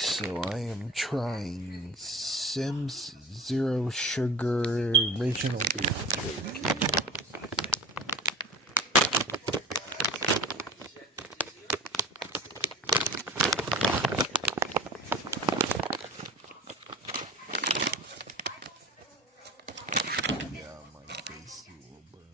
So I am trying Simms Zero Sugar Original Beef Jerky. Yeah, my face is a little burnt.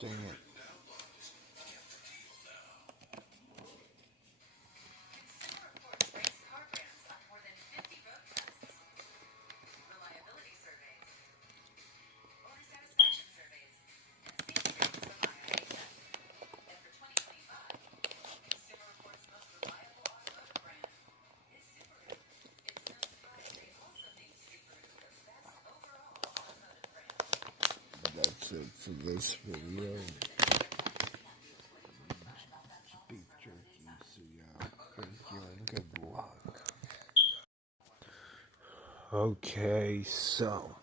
Dang it. That's it for this video. Beef jerky, so yeah, thank you and good luck. Okay, so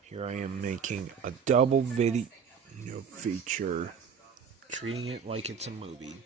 here I am making a double video feature, treating it like it's a movie.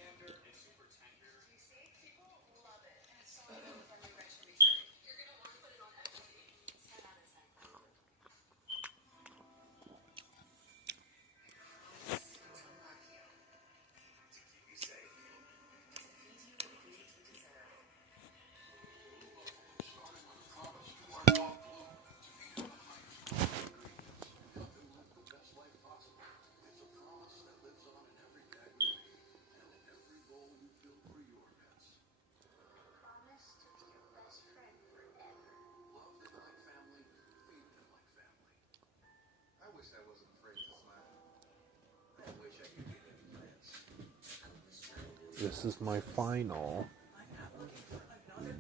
This is my final.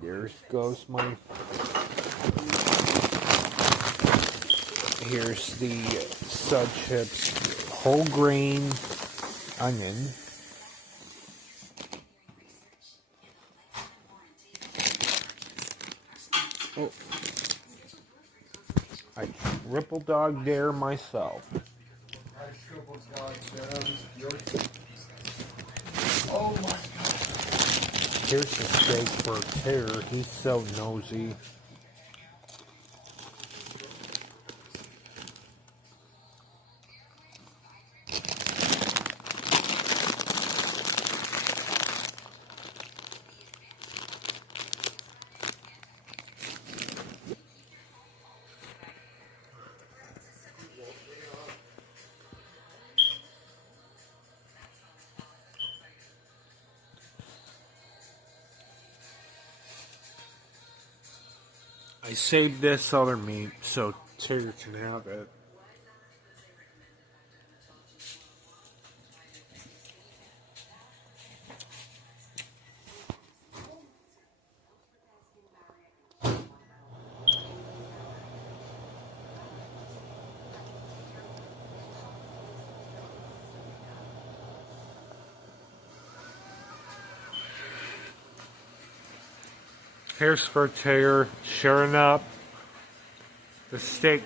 There goes my. Here's the Sud Chips whole grain onion. Oh, I triple dog dare myself. Oh my god. Here's the steak for terror. He's so nosy. I saved this other meat so Terry can have it. Here's for Terry, sharing up the steak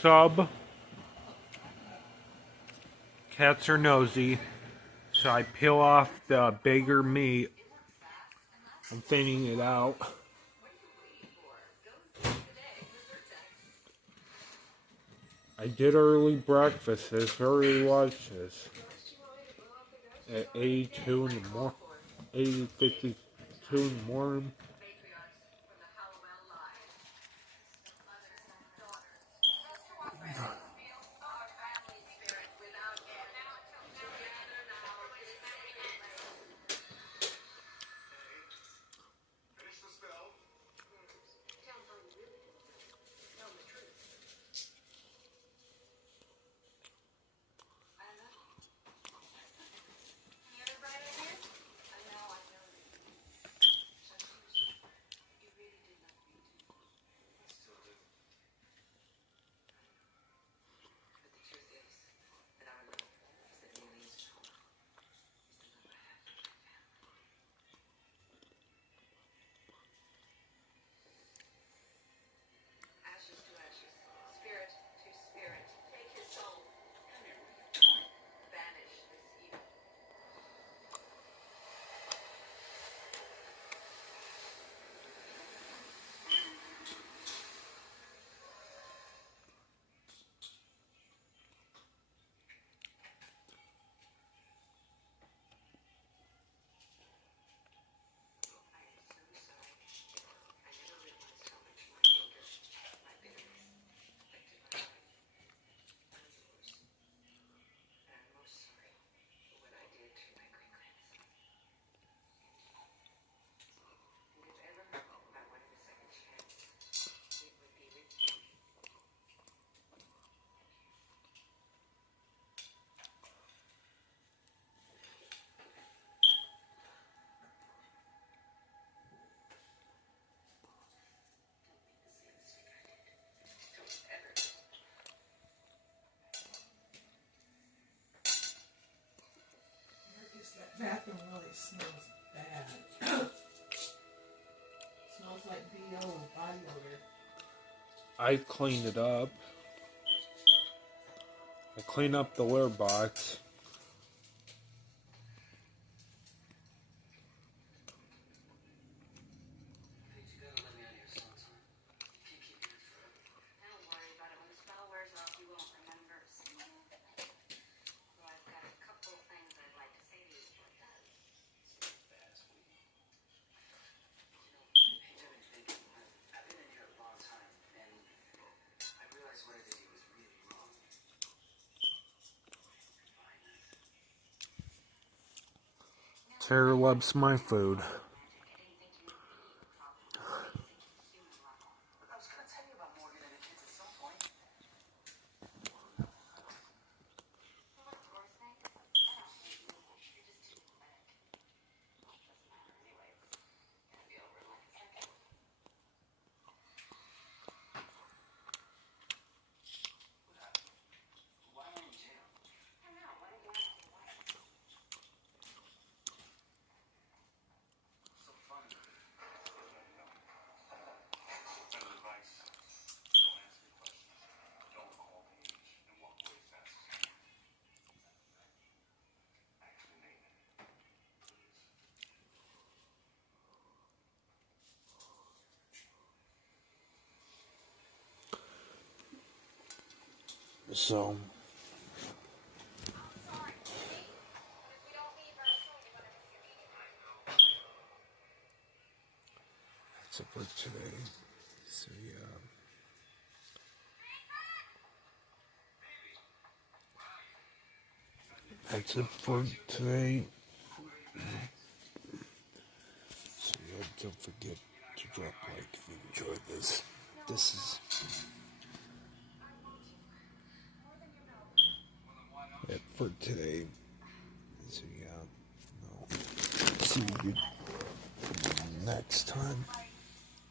sub. Cats are nosy, so I peel off the bigger meat. I'm thinning it out. I did early breakfast, early lunches at 82 in the morning, 8:52 in the morning. bathroom really smells bad. Smells like BO and body odor. I cleaned it up. I cleaned up the litter box. Tara loves my food. So, that's it for today. So, yeah. That's it for today. So, yeah, don't forget to drop a like if you enjoyed this. This is it for today. So, yeah. No. See you next time.